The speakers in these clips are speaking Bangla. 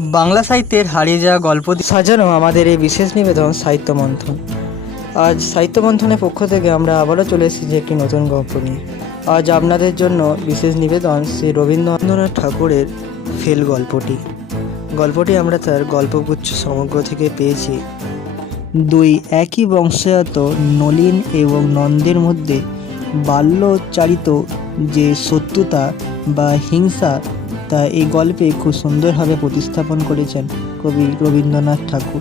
বাংলা সাহিত্যের হারিয়ে যাওয়া গল্প সাজানো আমাদের এই বিশেষ নিবেদন সাহিত্য মন্থন। আজ সাহিত্য মন্থনের পক্ষ থেকে আমরা আবারও চলে এসেছি একটি নতুন গল্প নিয়ে। আজ আপনাদের জন্য বিশেষ নিবেদন শ্রী রবীন্দ্রনাথ ঠাকুরের ফেল গল্পটি। গল্পটি আমরা তার গল্পগুচ্ছ সমগ্র থেকে পেয়েছি। দুই একই বংশজাত নলিন এবং নন্দের মধ্যে বাল্যচারিত যে শত্রুতা বা হিংসা তা এই গল্পে খুব সুন্দরভাবে প্রতিস্থাপন করেছেন কবি রবীন্দ্রনাথ ঠাকুর।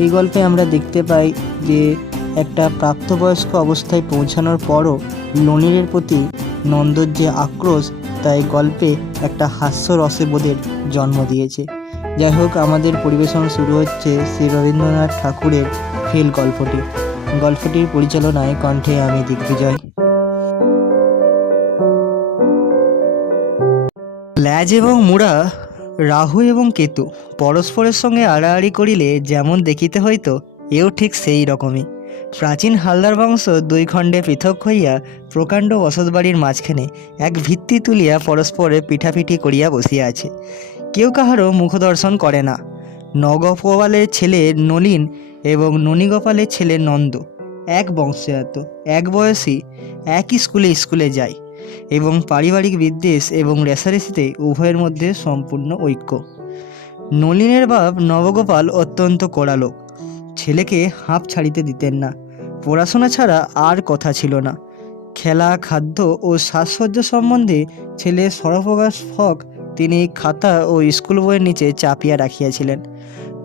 এই গল্পে আমরা দেখতে পাই যে একটা প্রাপ্তবয়স্ক অবস্থায় পৌঁছানোর পরও লনিরের প্রতি নন্দর যে আক্রোশ, তা এই গল্পে একটা হাস্যরসবোধের জন্ম দিয়েছে। যাই হোক, আমাদের পরিবেশন শুরু হচ্ছে শ্রী রবীন্দ্রনাথ ঠাকুরের ফেল গল্পটি। গল্পটির পরিচালনায় কণ্ঠে আমি দিগ্বিজয়। ল্যাজ এবং মুড়া, রাহু এবং কেতু পরস্পরের সঙ্গে আড়াআড়ি করিলে যেমন দেখিতে হইতো, এও ঠিক সেই রকমই। প্রাচীন হালদার বংশ দুই খণ্ডে পৃথক হইয়া প্রকাণ্ড বসতবাড়ির মাঝখানে এক ভিত্তি তুলিয়া পরস্পরে পিঠাপিঠি করিয়া বসিয়া আছে। কেউ কাহারও মুখদর্শন করে না। নগোপালের ছেলে নলিন এবং ননীগোপালের ছেলে নন্দ, এক বংশজাত, এক বয়সী, একই স্কুলে স্কুলে যায়। এবং পারিবারিক বিদ্বেষ এবং রেষারেষিতে উভয়ের মধ্যে সম্পূর্ণ ঐক্য। নলিনের বাপ নবগোপাল অত্যন্ত কড়া লোক ছেলেকে হাঁপ ছাড়িতে দিতেন না। পড়াশোনা ছাড়া আর কথা ছিল না। খেলা, খাদ্য ও সাজসজ্জা সম্বন্ধে ছেলের সরপ্রকাশ ফক তিনি খাতা ও স্কুল বইয়ের নিচে চাপিয়া রাখিয়াছিলেন।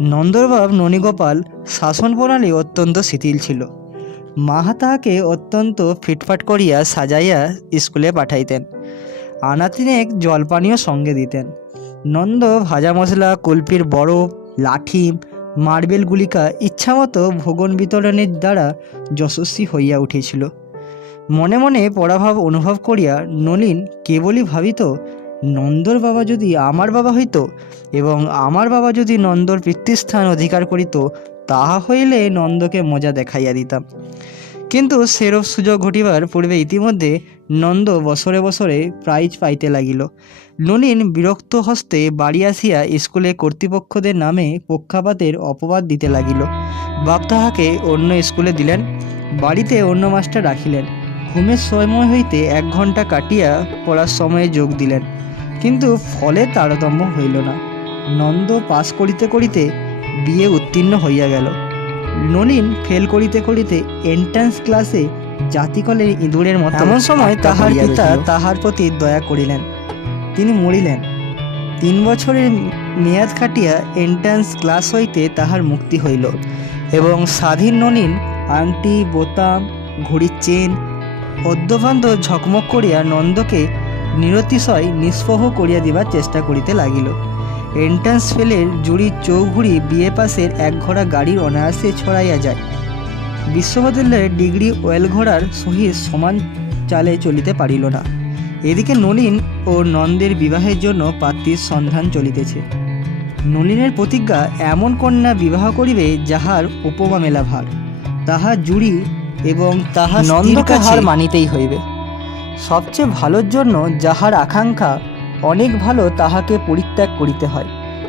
নন্দরবাব ননীগোপাল শাসন প্রণালী অত্যন্ত শিথিল ছিল। মাহা তাহাকে অত্যন্ত ফিটফাট করিয়া সাজাইয়া স্কুলে পাঠাইতেন। আনাতিনেক জলপানীয় সঙ্গে দিতেন। নন্দ ভাজা মশলা, কুলপির বরফ লাঠি, মার্বেল গুলিকা ইচ্ছামতো ভোগন বিতরণের দ্বারা যশস্বী হইয়া উঠেছিল। মনে মনে পরাভাব অনুভব করিয়া নলিন কেবলই ভাবিত, নন্দর বাবা যদি আমার বাবা হইত এবং আমার বাবা যদি নন্দর পিতৃস্থান অধিকার করিত তাহা হইলে নন্দকে মজা দেখাইয়া দিতাম। কিন্তু সেরূপ সুযোগ ঘটিবার পূর্বে ইতিমধ্যে নন্দ বছরে বছরে প্রাইজ পাইতে লাগিল। নলিন বিরক্ত হস্তে বাড়ি আসিয়া স্কুলে কর্তৃপক্ষদের নামে পক্ষাপাতের অপবাদ দিতে লাগিল। বাপ তাহাকে অন্য স্কুলে দিলেন, বাড়িতে অন্য মাস্টার রাখিলেন। ঘুমের সময় হইতে এক ঘণ্টা কাটিয়া পড়ার সময়ে যোগ দিলেন। কিন্তু ফলে তারতম্য হইল না। নন্দ পাস করিতে করিতে বিয়ে উত্তীর্ণ হইয়া গেল। নলিন ফেল করিতে করিতে এন্ট্রান্স ক্লাসে জাতিকলের ইঁদুরের মতো এমন সময় তাহার পিতা তাহার প্রতি দয়া করিলেন। তিনি মরিলেন। তিন বছরের মেয়াদ কাটিয়া এন্ট্রান্স ক্লাস হইতে তাহার মুক্তি হইল এবং স্বাধীন ননীন আংটি বোতাম ঘড়ির চেন অদ্যপান্ত ঝকমক করিয়া নন্দকে নিরতিশয় নিষ্পহ করিয়া দিবার চেষ্টা করিতে লাগিল। এন্ট্রান্স ফেলের জুড়ির চৌঘুড়ি বিয়ে পাশের এক ঘোড়া গাড়ির অনায়াসে ছড়াইয়া যায়। বিশ্ববিদ্যালয়ের ডিগ্রি ওয়েল ঘোড়ার সহিত সমান চালে চলিতে পারিল না। এদিকে নলিন ও নন্দের বিবাহের জন্য পাত্রীর সন্ধান চলিতেছে। নলিনের প্রতিজ্ঞা এমন কন্যা বিবাহ করিবে যাহার উপমা মেলা ভার। তাহা জুড়ি এবং তাহা নন্দকে হার মানিতেই হইবে। সবচেয়ে ভালোর জন্য যাহার আকাঙ্ক্ষা অনেক ভালো তাহাকে পরিত্যাগ করিতে হয়।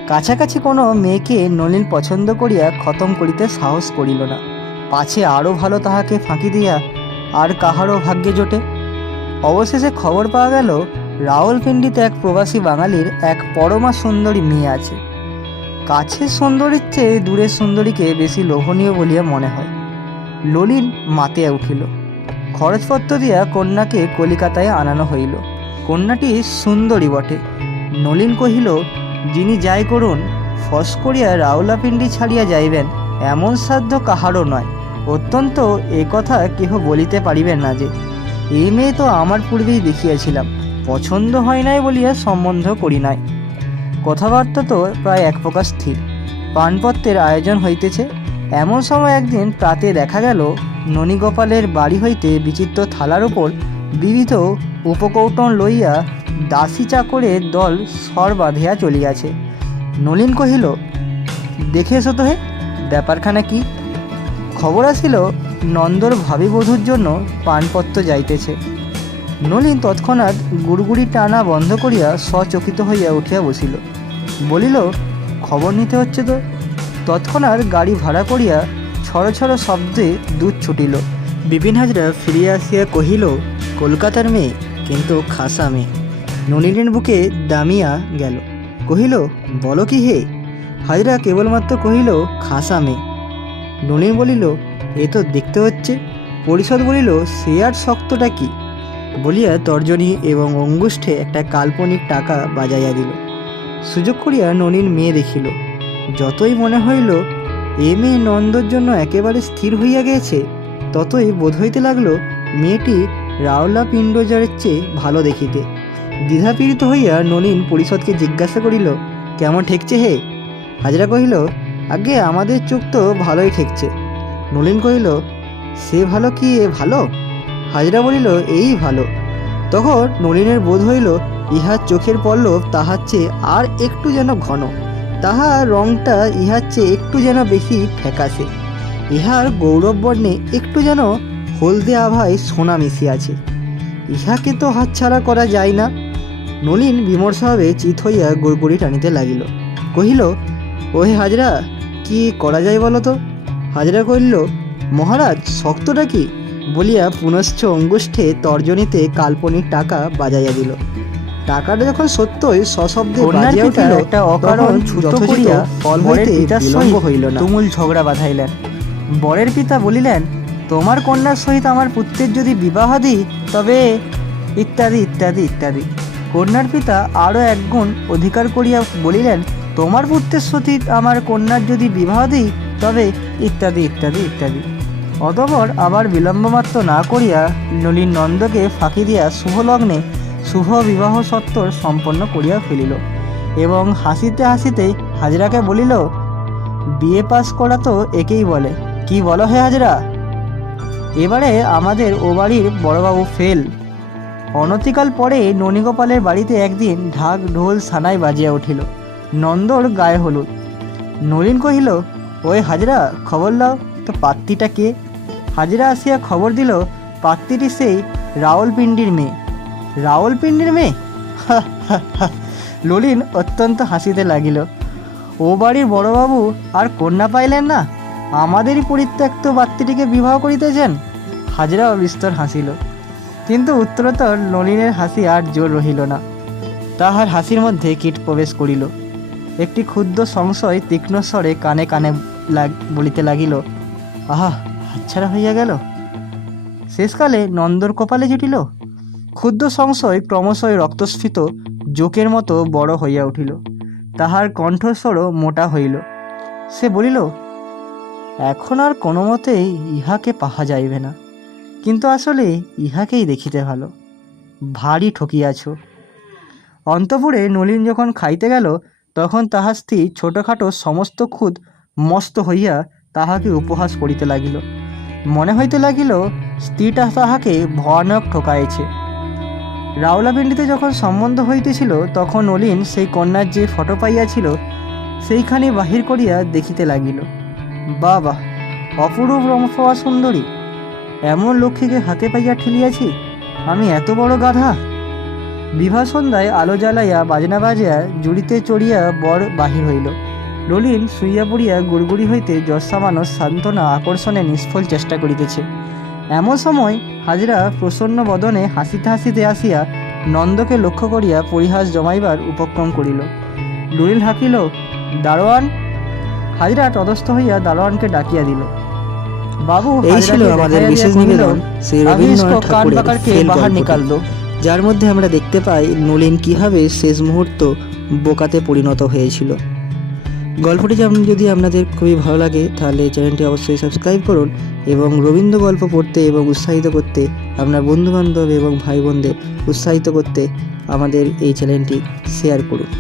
কাছাকাছি কোনো মেয়েকে নলিন পছন্দ করিয়া খতম করিতে সাহস করিল না। পাছে আরও ভালো তাহাকে ফাঁকি দিয়া আর কাহারও ভাগ্যে জোটে। অবশেষে খবর পাওয়া গেল রাওয়ালপিন্ডিতে এক প্রবাসী বাঙালির এক পরমা সুন্দরী মেয়ে আছে। কাছের সুন্দরীর চেয়ে দূরের সুন্দরীকে বেশি লোভনীয় বলিয়া মনে হয়। ললিন মাতিয়া উঠিল। খরচপত্র দিয়া কন্যাকে কলিকাতায় আনানো হইল। কন্যাটি সুন্দরী বটে। নলিন কহিল, যিনি যাই করুন, ফস করিয়া রাওলাপিন্ডি ছাড়িয়া যাইবেন, এমন সাধ্য কাহারও নয়। অত্যন্ত এ কথা কেহ বলিতে পারিবেন না যে, এই মেয়ে তো আমার পূর্বেই দেখিয়াছিলাম, পছন্দ হয় নাই বলিয়া সম্বন্ধ করি নাই। কথাবার্তা তো প্রায় এক প্রকার স্থির। পানপত্রের আয়োজন হইতেছে। এমন সময় একদিন প্রাতে দেখা গেল, ননীগোপালের বাড়ি হইতে বিচিত্র থালার উপর বিবিধ উপকৌটন লইয়া দাসী চাকরের দল স্বর বাঁধিয়া চলিয়াছে। নলিন কহিল দেখে এসো তো হে, ব্যাপারখানা কি? খবর আসিল, নন্দর ভাবিবধূর জন্য পানপত্র যাইতেছে। নলিন তৎক্ষণাৎ গুড়গুড়ি টানা বন্ধ করিয়া সচকিত হইয়া উঠিয়া বসিল। বলিল, খবর নিতে হচ্ছে তো? তৎক্ষণাৎ গাড়ি ভাড়া করিয়া ছড়ো ছড়ো শব্দে দুধ ছুটিল। বিপিন হাজরা ফিরিয়া আসিয়া কহিল কলকাতার মেয়ে, কিন্তু খাসা মেয়ে। নলিনের বুকে দামিয়া গেল। কহিল, বলো কি হে? হাজরা কেবলমাত্র কহিল, খাসা মেয়ে। নলিন বলিল, এ তো দেখতে হচ্ছে। পরিষদ বলিল, সে আর শক্তটা কি? বলিয়া তর্জনী এবং অঙ্গুষ্ঠে একটা কাল্পনিক টাকা বাজাইয়া দিল। সুযোগ করিয়া ননীন মেয়ে দেখিল। যতই মনে হইল, এ মেয়ে নন্দর জন্য একেবারে স্থির হইয়া গিয়েছে ততই বোধ হইতে লাগল, মেয়েটি রাওলা পিণ্ডজারের চেয়ে ভালো দেখিতে। দ্বিধাপীড়িত হইয়া ননীন পরিষদকে জিজ্ঞাসা করিল, কেমন ঠেকছে হে? হাজরা কহিল আগে আমাদের চোখ তো ভালোই ঠেকছে। নলিন কহিল, সে ভালো কি এ ভালো? হাজরা বলিল, এই ভালো। তখন নলিনের বোধ হইল, ইহার চোখের পল্লব তাহার চেয়ে আর একটু যেন ঘন তাহার রংটা ইহার চেয়ে একটু যেন বেশি ফ্যাকাশে, ইহার গৌরব বর্ণে একটু যেন হলদে আভায় সোনা মিশিয়াছে ইহাকে তো হাতছাড়া করা যায় না। নলিন বিমর্ষভাবে চিত হইয়া গুড়গুড়ি টানিতে লাগিল। কহিল ওহে হাজরা কি করা যায় বলো তো হাজরা কহিল মহারাজ শক্তটা কি? বলিয়া পুনশ্চ অঙ্গুষ্ঠে তর্জনীতে কাল্পনিক টাকা বাজাইয়া দিল। টাকাটা যখন সত্যই সশব্দে বাজিয়া উঠিল একটা অকারণ তখন ছুতো যথোচিত করিয়া ফল হইতে বিলম্ব হইল না। তুমুল ঝগড়া বাঁধাইলেন। বরের পিতা বলিলেন তোমার কন্যার সহিত আমার পুত্রের যদি বিবাহ দিই, তবে ইত্যাদি ইত্যাদি ইত্যাদি। কন্যার পিতা আরও একগুণ অধিকার করিয়া বলিলেন, তোমার পুত্রের সহিত আমার কন্যার যদি বিবাহ দিই, তবে ইত্যাদি ইত্যাদি ইত্যাদি। অতপর আবার বিলম্বমাত্র না করিয়া নলিন নন্দকে ফাঁকি দিয়া শুভ লগ্নে শুভ বিবাহ সত্তর সম্পন্ন করিয়া ফেলিল এবং হাসিতে হাসিতে হাজরাকে বলিল, বিয়ে পাস করা তো একেই বলে। কি বলো হে হাজরা? এবারে আমাদের ও বাড়ির বড়বাবু ফেল। অনতিকাল পরে ননীগোপালের বাড়িতে একদিন ঢাক ঢোল সানাই বাজিয়া উঠিল। নন্দর গায়ে হলুদ। নলিন কহিল, ওই হাজরা, খবর লাও, তো পাত্রীটা কে? হাজরা আসিয়া খবর দিল, পাত্রীটি সেই রাওলপিন্ডির মেয়ে। রাওলপিন্ডির মেয়ে। ললিন অত্যন্ত হাসিতে লাগিল। ও বাড়ির বড়বাবু আর কন্যা পাইলেন না? আমাদেরই পরিত্যক্ত বাত্তিটিকে বিবাহ করিতেছেন? হাজরা বিস্তর হাসিল। কিন্তু উত্তরোত্তর নলিনের হাসি আর জোর রহিল না। তাহার হাসির মধ্যে কীট প্রবেশ করিল। একটি ক্ষুদ্র সংশয় তীক্ষ্ণ স্বরে কানে কানে লাগ- বলিতে লাগিল, আহা, হাতছাড়া হইয়া গেল? শেষকালে নন্দর কপালে জুটিল? ক্ষুদ্র সংশয় ক্রমশই রক্তস্ফীত, জোকের মতো বড় হইয়া উঠিল। তাহার কণ্ঠস্বরও মোটা হইল। সে বলিল এখন আর কোনো মতেই ইহাকে পাহা যাইবে না। কিন্তু আসলে ইহাকেই দেখিতে ভালো। ভারী ঠকিয়াছ। অন্তপুরে নলিন যখন খাইতে গেল, তখন তাহার স্ত্রী ছোটোখাটো সমস্ত খুদ মস্ত হইয়া তাহাকে উপহাস করিতে লাগিল। মনে হইতে লাগিল, স্ত্রীটা তাহাকে ভয়ানক ঠকাইছে। রাওলাপিন্ডিতে যখন সম্বন্ধ হইতেছিল, তখন নলিন সেই কন্যার যে ফটো পাইয়াছিল, সেইখানে বাহির করিয়া দেখিতে লাগিল। বাবা, অপরূপ রমফা সুন্দরী। এমন লক্ষ্মীকে হাতে পাইয়া ঠেলিয়াছি, আমি এত বড় গাধা? বিভা সন্ধ্যায় আলো জ্বালাইয়া, বাজনা বাজিয়া, জুড়িতে চড়িয়া বর বাহির হইল। ললিন শুইয়া পড়িয়া গুড়গুড়ি হইতে যৎসামান্য সান্ত্বনা আকর্ষণে নিষ্ফল চেষ্টা করিতেছে। এমন সময় হাজরা প্রসন্ন বদনে হাসিতে হাসিতে আসিয়া নন্দকে লক্ষ্য করিয়া পরিহাস জমাইবার উপক্রম করিল। ললিল হাঁকিল, দারোয়ান হাজরা তদস্থ হইয়া দারোয়ানকে ডাকিয়া দিল। বাবু এই ছিল আমাদের বিশেষ নিবেদন। শ্রী রবীন্দ্রনাথ ঠাকুরের বাহার নিকাল দো। যার মধ্যে আমরা দেখতে পাই নলিন কীভাবে শেষ মুহূর্ত বোকাতে পরিণত হয়েছিল। গল্পটি যেমন যদি আপনাদের খুবই ভালো লাগে তাহলে চ্যানেলটি অবশ্যই সাবস্ক্রাইব করুন এবং রবীন্দ্র গল্প পড়তে এবং উৎসাহিত করতে আপনার বন্ধুবান্ধব এবং ভাই বোনদের উৎসাহিত করতে আমাদের এই চ্যানেলটি শেয়ার করুন।